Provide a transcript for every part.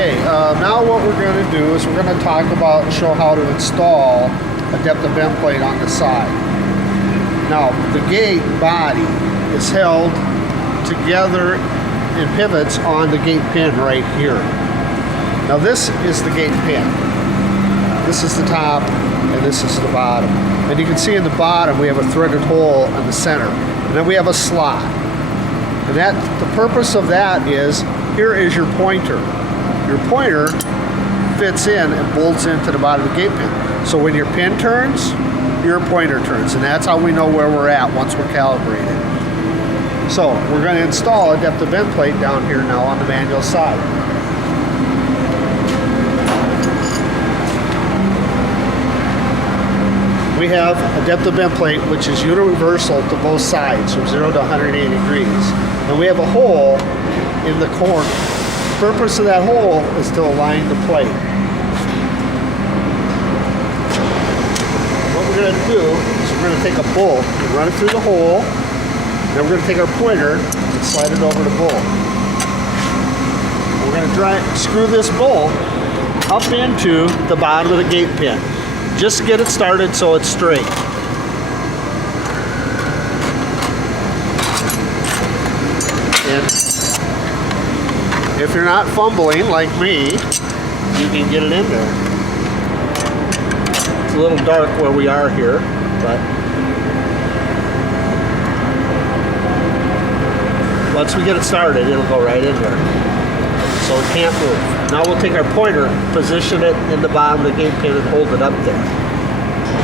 Okay, now what we're going to do is we're going to talk about, show how to install a depth of bend plate on the side. Now, the gate body is held together in pivots on the gate pin right here. Now this is the gate pin. This is the top and this is the bottom. And you can see in the bottom we have a threaded hole in the center. And then we have a slot. And the purpose of that is, here is your pointer. Your pointer fits in and bolts into the bottom of the gate pin. So when your pin turns, your pointer turns. And that's how we know where we're at once we're calibrated. So we're going to install a depth of bend plate down here now on the manual side. We have a depth of bend plate which is universal to both sides from 0 to 180 degrees. And we have a hole in the corner. The purpose of that hole is to align the plate. What we're going to do is we're going to take a bolt and run it through the hole. Then we're going to take our pointer and slide it over the bolt. We're going to screw this bolt up into the bottom of the gate pin, just to get it started so it's straight. And if you're not fumbling like me, you can get it in there. It's a little dark where we are here, but once we get it started, it'll go right in there. So it can't move. Now we'll take our pointer, position it in the bottom of the gate pin and hold it up there.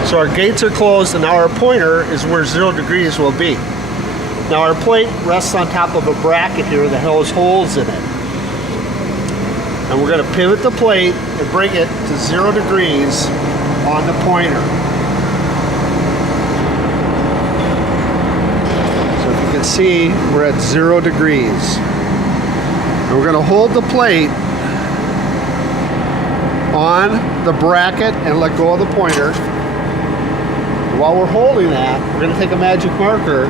So our gates are closed and now our pointer is where 0 degrees will be. Now our plate rests on top of a bracket here that has holes in it. And we're going to pivot the plate and bring it to 0 degrees on the pointer. See, we're at 0 degrees. And we're going to hold the plate on the bracket and let go of the pointer. While we're holding that, we're going to take a magic marker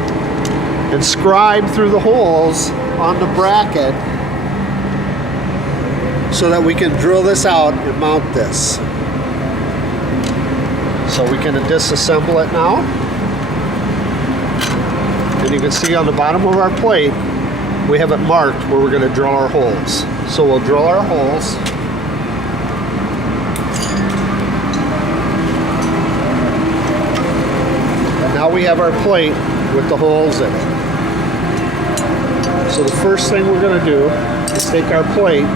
and scribe through the holes on the bracket so that we can drill this out and mount this. So we can disassemble it now. And you can see on the bottom of our plate, we have it marked where we're going to drill our holes. So we'll drill our holes. And now we have our plate with the holes in it. So the first thing we're going to do is take our plate,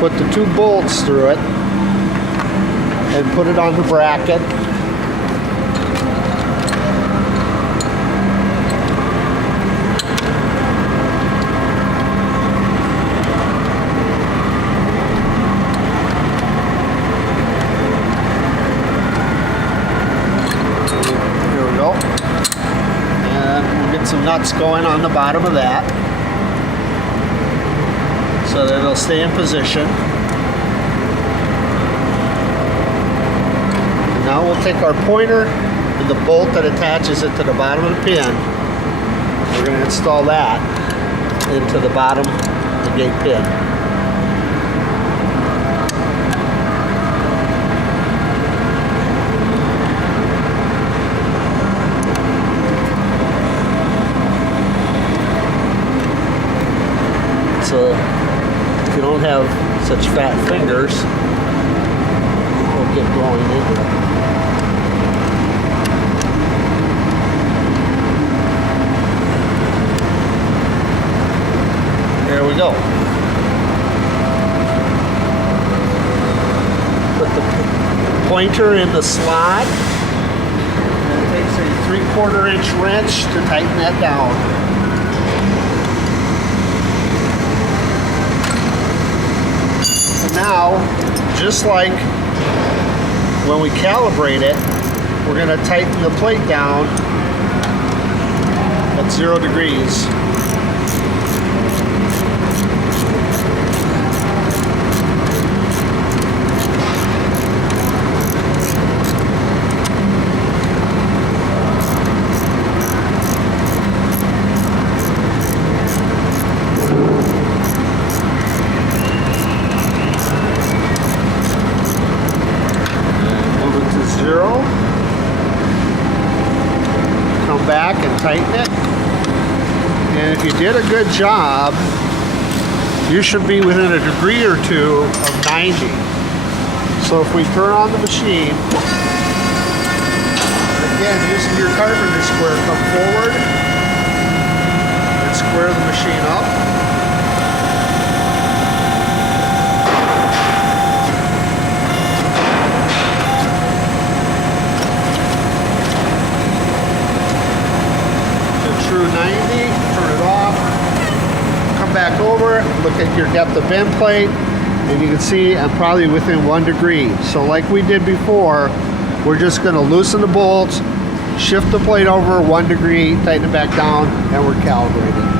put the 2 bolts through it, and put it on the bracket. Some nuts going on the bottom of that so that it'll stay in position. And now we'll take our pointer and the bolt that attaches it to the bottom of the pin. We're going to install that into the bottom of the gate pin. So if you don't have such fat fingers, we'll get going into it. There we go. Put the pointer in the slot. And it takes a 3/4 inch wrench to tighten that down. Now, just like when we calibrate it, we're going to tighten the plate down at 0 degrees. tighten it. And if you did a good job, you should be within a degree or two of 90. So if we turn on the machine, again, using your carpenter square, come forward and square the machine up. True 90, turn it off, come back over, look at your depth of bend plate, and you can see I'm probably within 1 degree. So like we did before, we're just going to loosen the bolts, shift the plate over 1 degree, tighten it back down, and we're calibrated.